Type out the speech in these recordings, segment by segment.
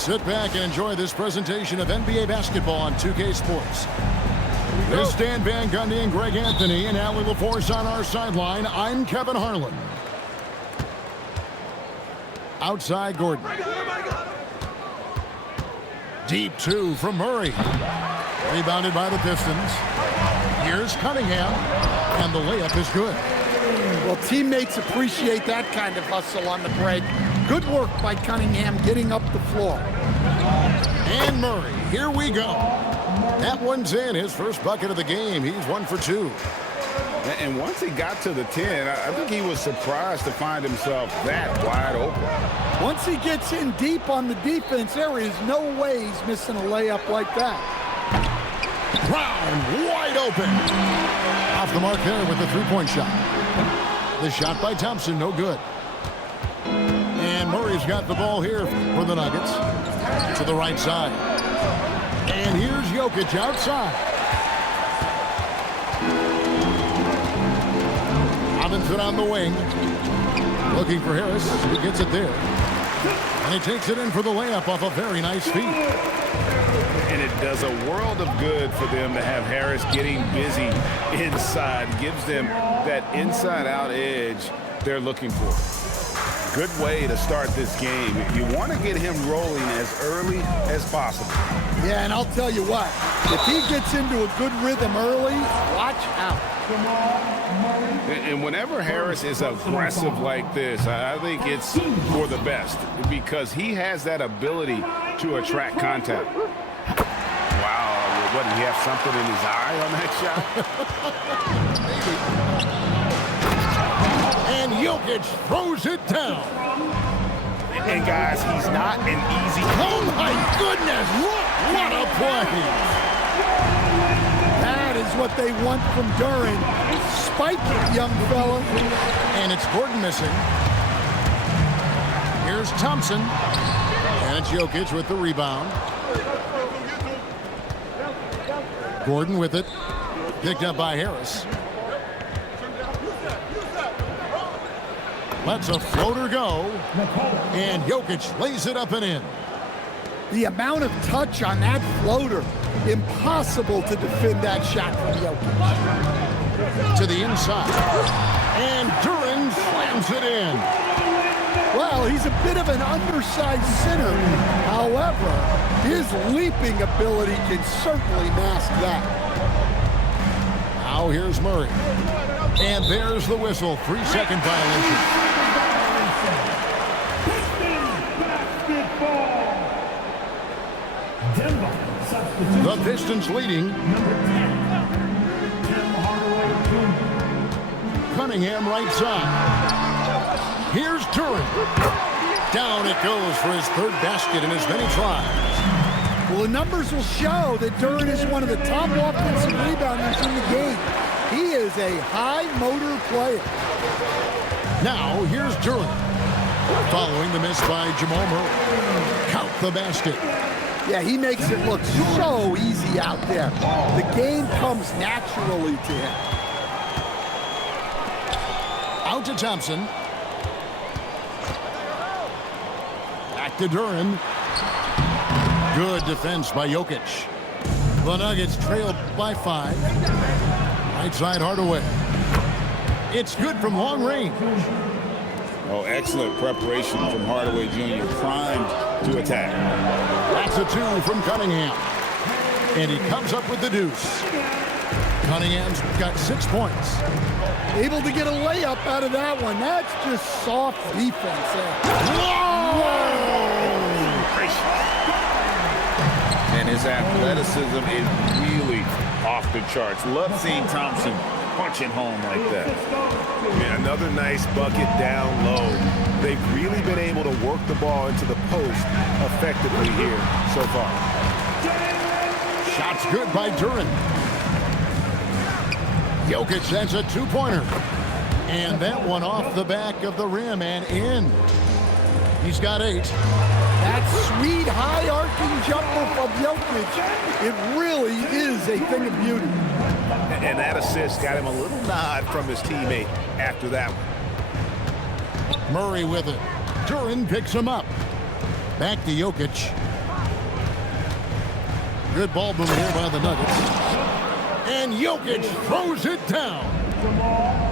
Sit back and enjoy this presentation of NBA basketball on 2K Sports. This is Dan Van Gundy and Greg Anthony, and Allie LaForce on our sideline. I'm Kevin Harlan. Outside Gordon. Deep two from Murray. Rebounded by the Pistons. Here's Cunningham, and the layup is good. Well, teammates appreciate that kind of hustle on the break. Good work by Cunningham getting up the floor. And Murray, here we go. That one's in, his first bucket of the game. He's 1 for 2. And once he got to the 10, I think he was surprised to find himself that wide open. Once he gets in deep on the defense, there is no way he's missing a layup like that. Brown wide open. Off the mark there with the three-point shot. The shot by Thompson, no good. And Murray's got the ball here for the Nuggets. To the right side. And here's Jokic outside. Robinson on the wing. Looking for Harris. He gets it there. And he takes it in for the layup off a very nice feed. And it does a world of good for them to have Harris getting busy inside. Gives them that inside-out edge they're looking for. Good way to start this game. You want to get him rolling as early as possible. Yeah, and I'll tell you what, if he gets into a good rhythm early, watch out. And whenever Harris is aggressive like this, I think it's for the best because he has that ability to attract contact. Wow, what, did he have something in his eye on that shot? And Jokic throws it down. And guys, he's not an easy... Oh my goodness, what a play. That is what they want from Duran. Spike it, young fella. And it's Gordon missing. Here's Thompson. And it's Jokic with the rebound. Gordon with it. Picked up by Harris. Lets a floater go. And Jokic lays it up and in. The amount of touch on that floater. Impossible to defend that shot from Jokic. To the inside. And Duran slams it in. Well, he's a bit of an undersized center. However, his leaping ability can certainly mask that. Now here's Murray. And there's the whistle. 3-second violation. The Pistons leading. Cunningham right side. Here's Duran. Down it goes for his third basket in as many tries. Well, the numbers will show that Duran is one of the top offensive rebounders in the game. He is a high-motor player. Now, here's Duran. Following the miss by Jamal Murray. Count the basket. Yeah, he makes it look so easy out there. The game comes naturally to him. Out to Thompson. Back to Duran. Good defense by Jokic. The Nuggets trailed by 5. Right side Hardaway. It's good from long range. Oh, excellent preparation from Hardaway Jr. Primed to attack. That's a 2 from Cunningham. And he comes up with the deuce. Cunningham's got 6 points. Able to get a layup out of that one. That's just soft defense there. And his athleticism is really off the charts. Love seeing Thompson punching home like that. Yeah, another nice bucket down low. They've really been able to work the ball into the post effectively here so far. Shot's good by Duran. Jokic sends a 2-pointer. And that one off the back of the rim and in. He's got 8. That sweet high arcing jumper from Jokic, it really is a thing of beauty. And that assist got him a little nod from his teammate after that one. Murray with it. Duran picks him up. Back to Jokic. Good ball movement here by the Nuggets. And Jokic throws it down.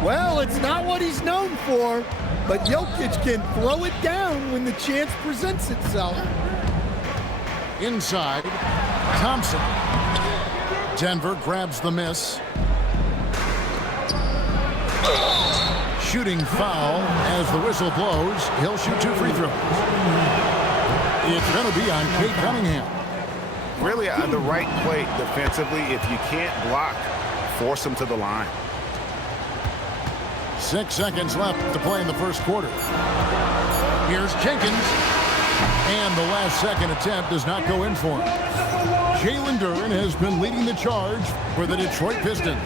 Well, it's not what he's known for, but Jokic can throw it down when the chance presents itself. Inside, Thompson. Denver grabs the miss. Shooting foul as the whistle blows. He'll shoot 2 free throws. It's going to be on Cade Cunningham. Really the right play defensively. If you can't block, force him to the line. 6 seconds left to play in the first quarter. Here's Jenkins. And the last second attempt does not go in for him. Jalen Duren has been leading the charge for the Detroit Pistons.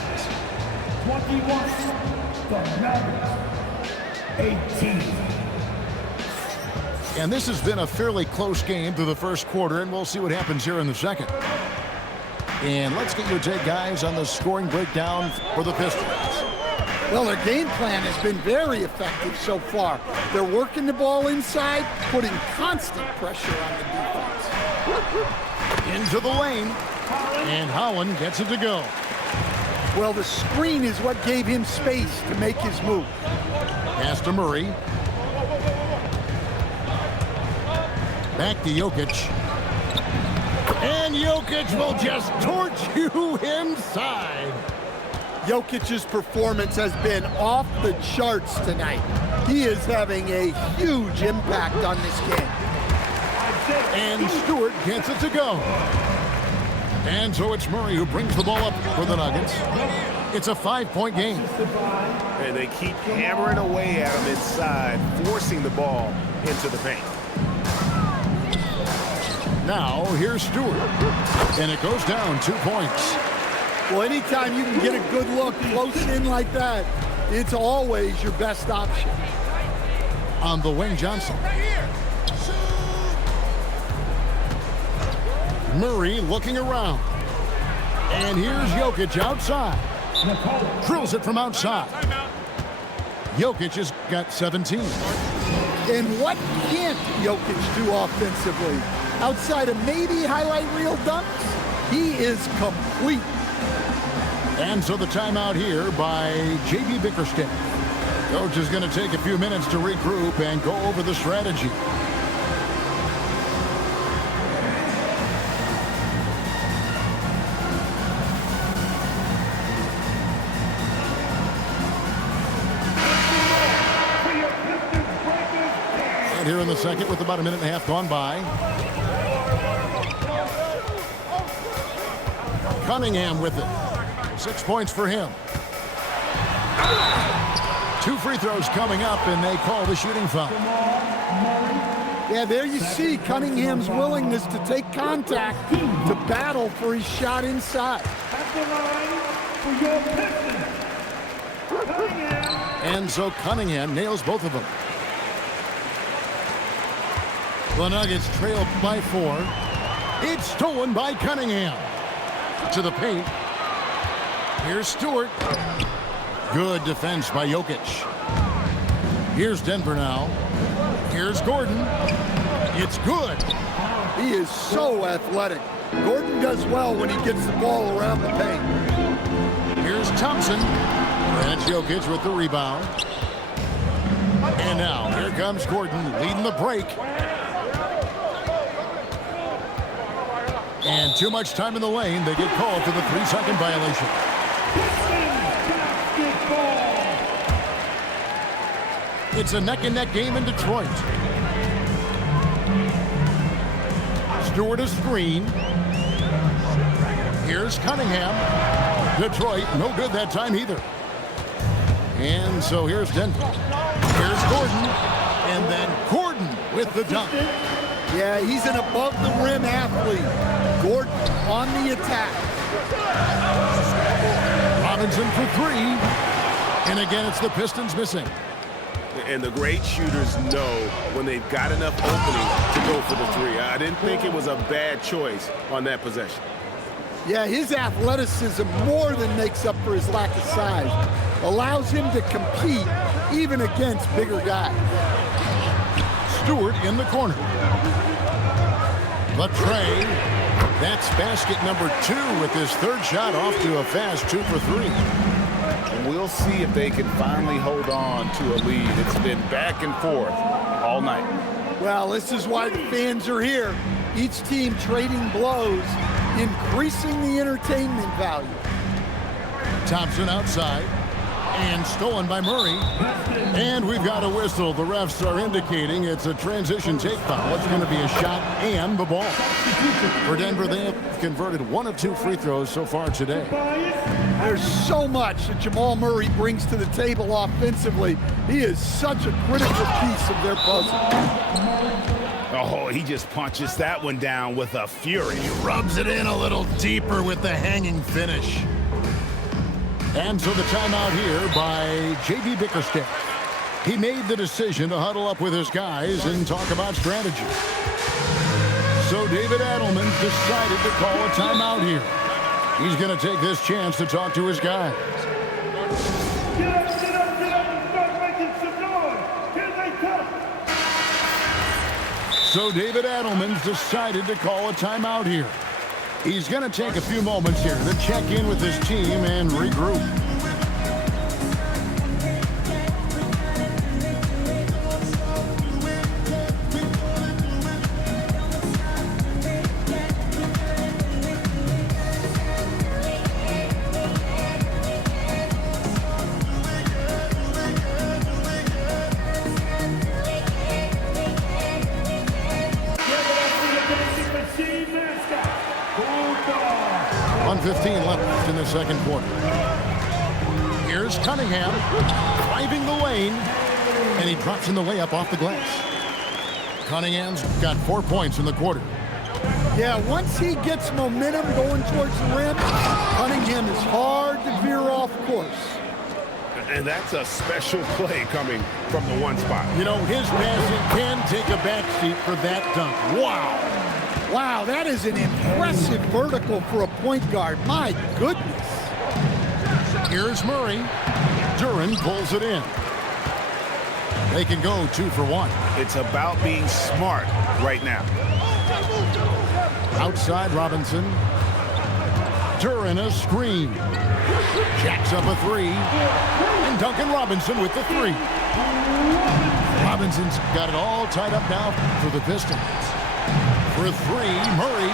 21, the Nuggets, 18. And this has been a fairly close game through the first quarter, and we'll see what happens here in the second. And let's get your take, guys, on the scoring breakdown for the Pistons. Well, their game plan has been very effective so far. They're working the ball inside, putting constant pressure on the defense. Into the lane, and Holland gets it to go. Well, the screen is what gave him space to make his move. Pass to Murray. Back to Jokic. And Jokic will just torch you inside. Jokic's performance has been off the charts tonight. He is having a huge impact on this game. And Stewart gets it to go. And so it's Murray who brings the ball up for the Nuggets. It's a 5-point game. And they keep hammering away at him inside, forcing the ball into the paint. Now, here's Stewart. And it goes down 2 points. Well, anytime you can get a good look close in like that, it's always your best option. On the wing, Johnson. Murray looking around. And here's Jokic outside. Drills it from outside. Jokic has got 17. And what can't Jokic do offensively? Outside of maybe highlight reel dunks, he is complete. And so the timeout here by J.B. Bickerstaff. Coach is going to take a few minutes to regroup and go over the strategy. And here in the second with about a minute and a half gone by. Cunningham with it. 6 points for him. 2 free throws coming up, and they call the shooting foul. Yeah, there you see Cunningham's willingness to take contact, to battle for his shot inside. At the line for your Pistons. And so Cunningham nails both of them. The Nuggets trail by 4. It's stolen by Cunningham. To the paint. Here's Stewart. Good defense by Jokic. Here's Denver now. Here's Gordon. It's good. He is so athletic. Gordon does well when he gets the ball around the paint. Here's Thompson. And it's Jokic with the rebound. And now here comes Gordon leading the break. And too much time in the lane. They get called for the 3-second violation. It's a neck-and-neck game in Detroit. Stewart a screen. Here's Cunningham. Detroit, no good that time either. And so here's Denver. Here's Gordon. And then Gordon with the dunk. Yeah, he's an above-the-rim athlete. Gordon on the attack. Robinson for 3. And again, it's the Pistons missing. And the great shooters know when they've got enough opening to go for the 3. I didn't think it was a bad choice on that possession. Yeah, his athleticism more than makes up for his lack of size. Allows him to compete even against bigger guys. Stewart in the corner. The tray. That's basket number 2 with his third shot off to a fast 2 for 3. We'll see if they can finally hold on to a lead. It's been back and forth all night. Well, this is why the fans are here. Each team trading blows, increasing the entertainment value. Thompson outside. And stolen by Murray. And we've got a whistle. The refs are indicating it's a transition take foul. It's going to be a shot and the ball. For Denver, they have converted 1 of 2 free throws so far today. There's so much that Jamal Murray brings to the table offensively. He is such a critical piece of their puzzle. Oh, he just punches that one down with a fury. He rubs it in a little deeper with the hanging finish. And so the timeout here by J.B. Bickerstaff. He made the decision to huddle up with his guys and talk about strategy. So David Adelman decided to call a timeout here. He's going to take this chance to talk to his guys. Get up, get up, get up and start making some noise. Here they come. So David Adelman's decided to call a timeout here. He's going to take a few moments here to check in with his team and regroup. Machine mascot. 1:15 left in the second quarter. Here's Cunningham driving the lane, and he drops in the layup off the glass. Cunningham's got 4 points in the quarter. Yeah, once he gets momentum going towards the rim, Cunningham is hard to veer off course. And that's a special play coming from the one spot. You know, his passing can take a backseat for that dunk. Wow. Wow, that is an impressive vertical for a point guard. My goodness. Here's Murray. Duran pulls it in. They can go 2 for 1. It's about being smart right now. Outside Robinson. Duran a screen. Jacks up a 3. And Duncan Robinson with the 3. Robinson's got it all tied up now for the Pistons. For 3, Murray.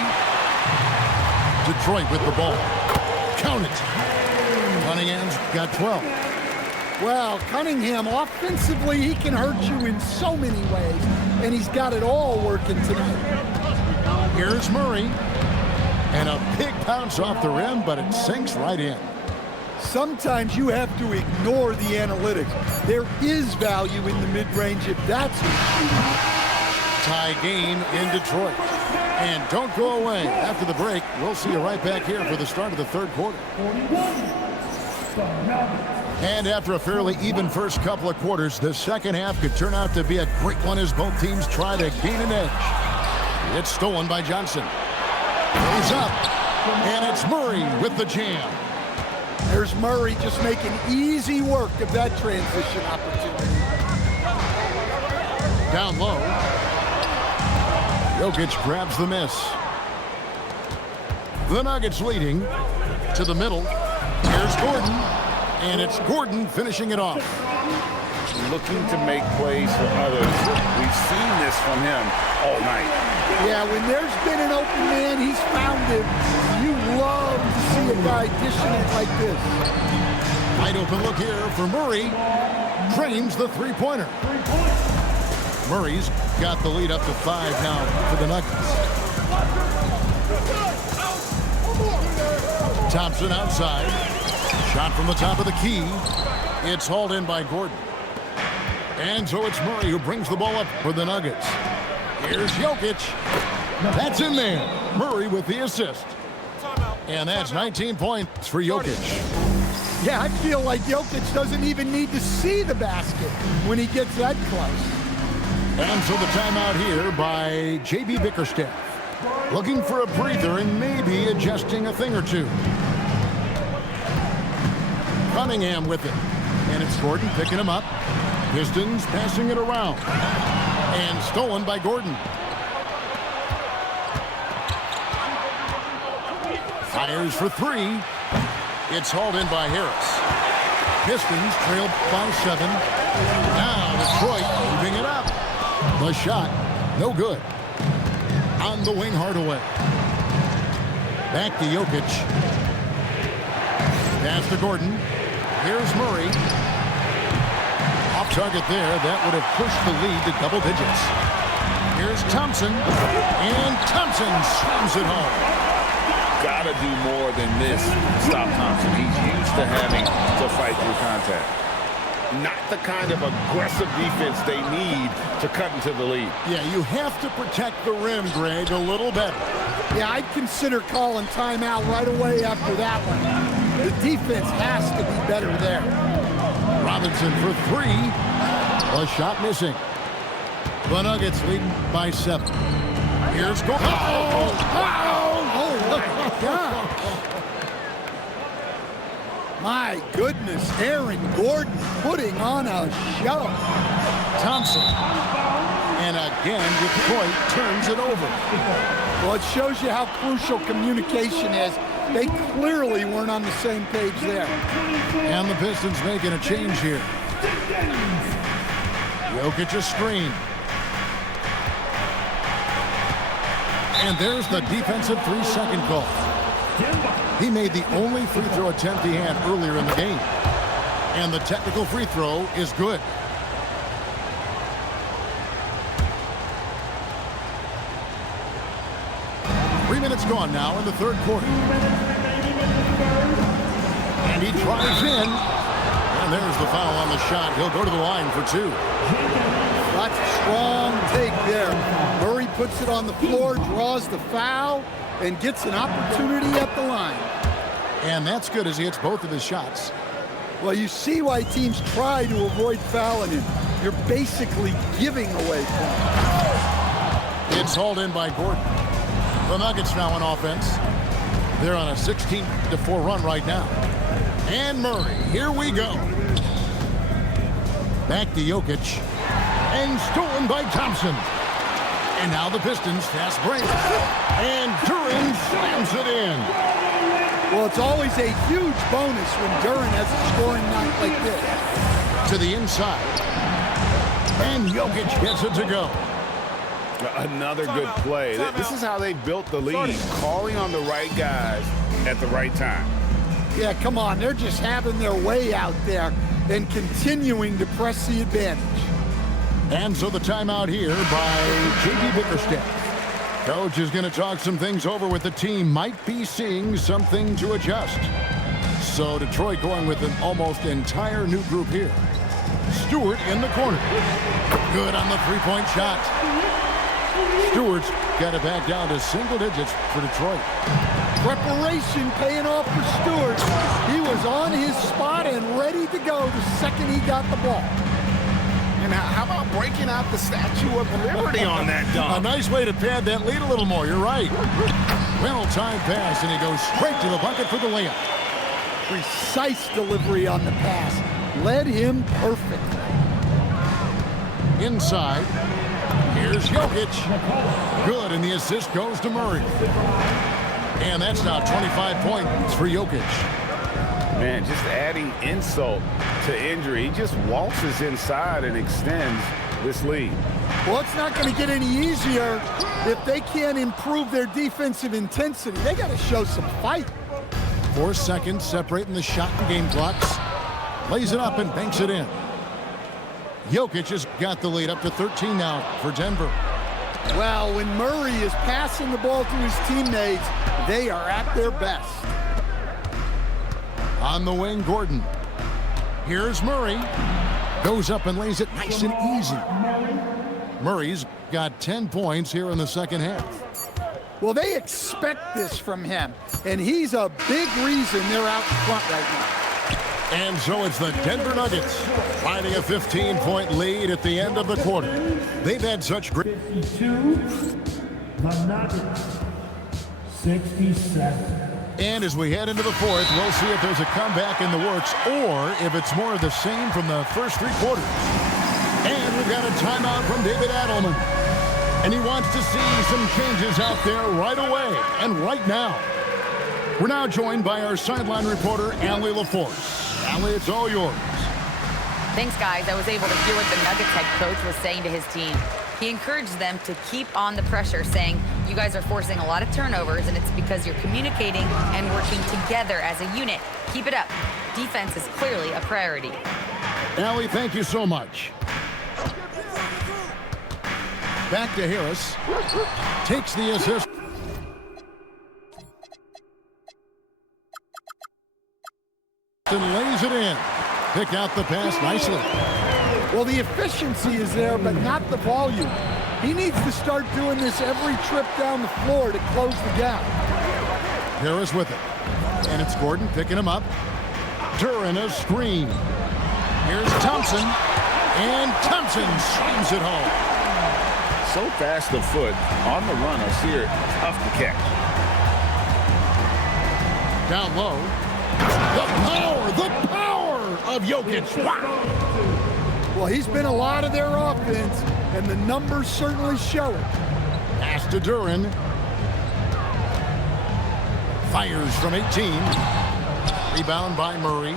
Detroit with the ball. Count it. Cunningham's got 12. Well, Cunningham, offensively, he can hurt you in so many ways, and he's got it all working tonight. Here's Murray. And a big bounce off the rim, but it sinks right in. Sometimes you have to ignore the analytics. There is value in the mid-range if that's what you do. Tie game in Detroit. And don't go away. After the break, we'll see you right back here for the start of the third quarter. And after a fairly even first couple of quarters, the second half could turn out to be a great one as both teams try to gain an edge. It's stolen by Johnson. He's up. And it's Murray with the jam. There's Murray just making easy work of that transition opportunity. Down low. Jokic grabs the miss. The Nuggets leading to the middle. Here's Gordon. And it's Gordon finishing it off. Looking to make plays for others. We've seen this from him all night. Yeah, when there's been an open man, he's found him. You love to see a guy dishing it like this. Wide open look here for Murray. Drains the three-pointer. Murray's got the lead up to 5 now for the Nuggets. Thompson outside. Shot from the top of the key. It's hauled in by Gordon. And so it's Murray who brings the ball up for the Nuggets. Here's Jokic. That's in there. Murray with the assist. And that's 19 points for Jokic. Yeah, I feel like Jokic doesn't even need to see the basket when he gets that close. And so the timeout here by J.B. Bickerstaff. Looking for a breather and maybe adjusting a thing or two. Cunningham with it. And it's Gordon picking him up. Pistons passing it around. And stolen by Gordon. Fires for three. It's hauled in by Harris. Pistons trail by 7. Now Detroit moving it up. The shot, no good. On the wing, Hardaway. Back to Jokic. Pass to Gordon. Here's Murray. Off target there. That would have pushed the lead to double digits. Here's Thompson. And Thompson slams it home. Gotta do more than this to stop Thompson. He's used to having to fight through contact. Not the kind of aggressive defense they need to cut into the lead. Yeah, you have to protect the rim, Greg, a little better. Yeah, I'd consider calling timeout right away after that one. The defense has to be better there. Robinson for three. A shot missing. The Nuggets leading by 7. Here's Gordon. Oh, look at that. My goodness, Aaron Gordon putting on a show. Thompson. And again, Detroit turns it over. Well, it shows you how crucial communication is. They clearly weren't on the same page there. And the Pistons making a change here. Jokic a screen. And there's the defensive 3-second call. He made the only free throw attempt he had earlier in the game. And the technical free throw is good. Three minutes gone now in the third quarter. And he drives in. And there's the foul on the shot. He'll go to the line for 2. That's a strong take there. Murray puts it on the floor, draws the foul, and gets an opportunity at the line. And that's good as he hits both of his shots. Well, you see why teams try to avoid fouling him. You're basically giving away points. It's hauled in by Gordon. The Nuggets now on offense. They're on a 16-4 run right now. And Murray, here we go. Back to Jokic. And stolen by Thompson. And now the Pistons fast break. And Duran slams it in. Well, it's always a huge bonus when Duran has a scoring night like this. To the inside. And Jokic gets it to go. Another good play. This is how they built the lead, calling on the right guys at the right time. Yeah, come on. They're just having their way out there and continuing to press the advantage. And so the timeout here by J.B. Bickerstaff. Coach is going to talk some things over with the team. Might be seeing something to adjust. So Detroit going with an almost entire new group here. Stewart in the corner. Good on the three-point shot. Stewart's got it back down to single digits for Detroit. Preparation paying off for Stewart. He was on his spot and ready to go the second he got the ball. And how about breaking out the Statue of Liberty on that dunk? A nice way to pad that lead a little more. You're right. Well-timed pass, and he goes straight to the bucket for the layup. Precise delivery on the pass. Led him perfectly. Inside. Here's Jokic. Good, and the assist goes to Murray. And that's now 25 points for Jokic. Man, just adding insult to injury. He just waltzes inside and extends this lead. Well, it's not going to get any easier if they can't improve their defensive intensity. They got to show some fight. 4 seconds separating the shot and game clocks. Lays it up and banks it in. Jokic has got the lead up to 13 now for Denver. Well, when Murray is passing the ball to his teammates, they are at their best. On the wing, Gordon. Here's Murray. Goes up and lays it nice and easy. Murray's got 10 points here in the second half. Well, they expect this from him, and he's a big reason they're out front right now. And so it's the Denver Nuggets finding a 15-point lead at the end of the quarter. They've had such great... 52, the Nuggets, 67. And as we head into the fourth, we'll see if there's a comeback in the works or if it's more of the same from the first 3 quarters. And we've got a timeout from David Adelman. And he wants to see some changes out there right away and right now. We're now joined by our sideline reporter, Allie LaForce. Allie, it's all yours. Thanks, guys. I was able to hear what the Nuggets head coach was saying to his team. He encouraged them to keep on the pressure, saying, you guys are forcing a lot of turnovers, and it's because you're communicating and working together as a unit. Keep it up. Defense is clearly a priority. Allie, thank you so much. Back to Harris. Takes the assist. And lays it in. Pick out the pass nicely. Well, the efficiency is there, but not the volume. He needs to start doing this every trip down the floor to close the gap. Harris with it. And it's Gordon picking him up. Duran a screen. Here's Thompson. And Thompson swings it home. So fast of foot on the run. I see her tough to catch. Down low. The power of Jokic. Wow. Well, he's been a lot of their offense, and the numbers certainly show it. Pass to Duran. Fires from 18. Rebound by Murray.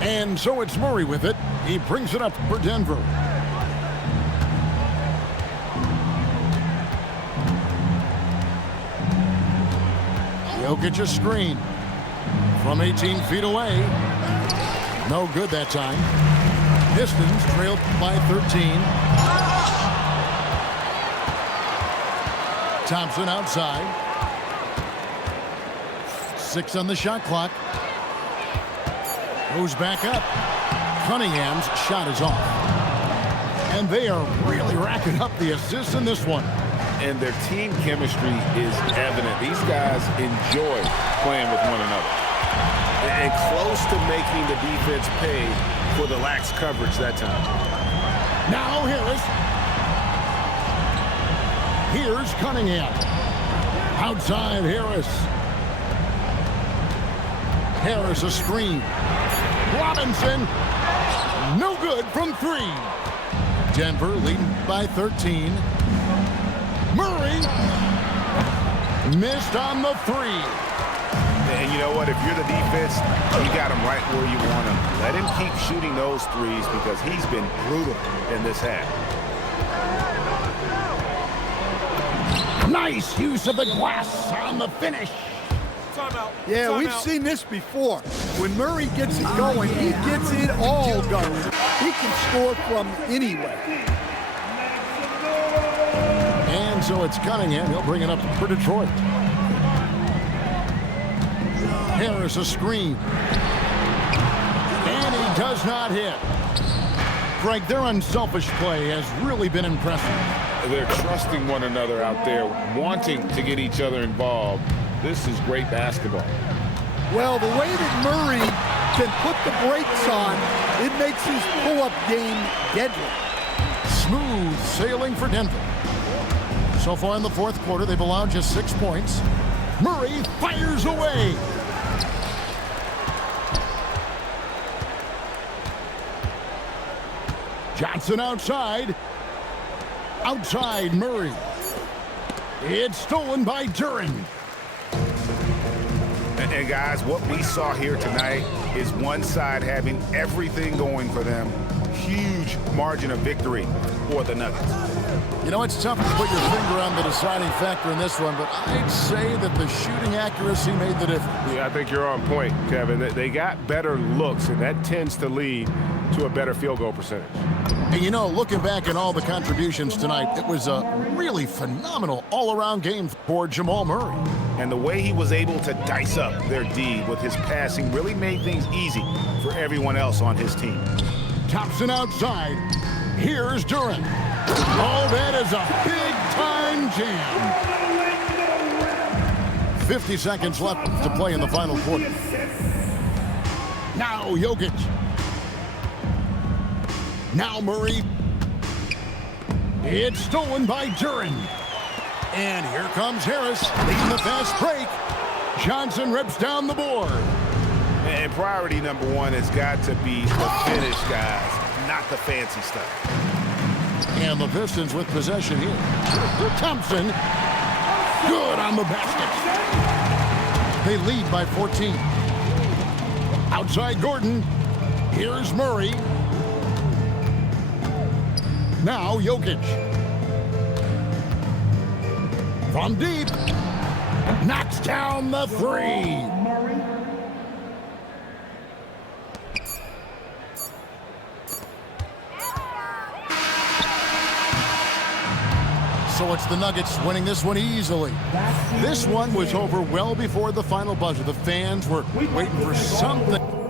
And so it's Murray with it. He brings it up for Denver. Jokic a screen from 18 feet away. No good that time. Pistons trailed by 13. Thompson outside. 6 on the shot clock. Goes back up. Cunningham's shot is off. And they are really racking up the assists in this one. And their team chemistry is evident. These guys enjoy playing with one another. And close to making the defense pay for the lax coverage that time. Now Harris. Here's Cunningham. Outside Harris. Harris a screen. Robinson. No good from 3. Denver leading by 13. Murray missed on the 3. And you know what? If you're the defense, you got him right where you want him. Let him keep shooting those threes because he's been brutal in this half. Nice use of the glass on the finish. Yeah, we've seen this before. When Murray gets it going, he gets it all going. He can score from anywhere. And so it's Cunningham. He'll bring it up for Detroit. Harris a screen. And he does not hit. Greg, their unselfish play has really been impressive. They're trusting one another out there, wanting to get each other involved. This is great basketball. Well, the way that Murray can put the brakes on, it makes his pull-up game deadly. Smooth sailing for Denver. So far in the fourth quarter, they've allowed just 6 points. Murray fires away. Johnson outside. Outside Murray. It's stolen by Duran. And guys, what we saw here tonight is one side having everything going for them. Huge margin of victory for the Nuggets. You know, it's tough to put your finger on the deciding factor in this one, but I'd say that the shooting accuracy made the difference. Yeah, I think you're on point, Kevin. They got better looks, and that tends to lead to a better field goal percentage. And you know, looking back at all the contributions tonight, it was a really phenomenal all-around game for Jamal Murray. And the way he was able to dice up their D with his passing really made things easy for everyone else on his team. Thompson outside. Here's Duran. Oh, that is a big-time jam. 50 seconds left to play in the final quarter. Now Jokic. Now Murray. It's stolen by Duran. And here comes Harris leading the fast break. Johnson rips down the board. And priority number one has got to be the finish, guys, not the fancy stuff. And the Pistons with possession here. Thompson. Good on the basket. They lead by 14. Outside Gordon. Here's Murray. Now Jokic. From deep. Knocks down the three. So it's the Nuggets winning this one easily. This one was over well before the final buzzer. The fans were waiting for something.